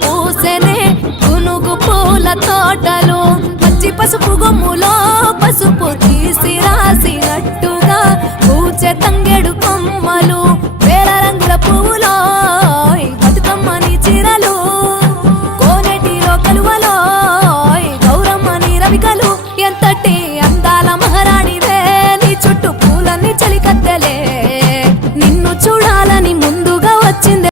పూసెనే గునుగు పూల తోటలు పచ్చి పసుపు గొమ్ములో పసుపు తీసి రాసినట్టుగా పూచె తంగెడు కొమ్మలు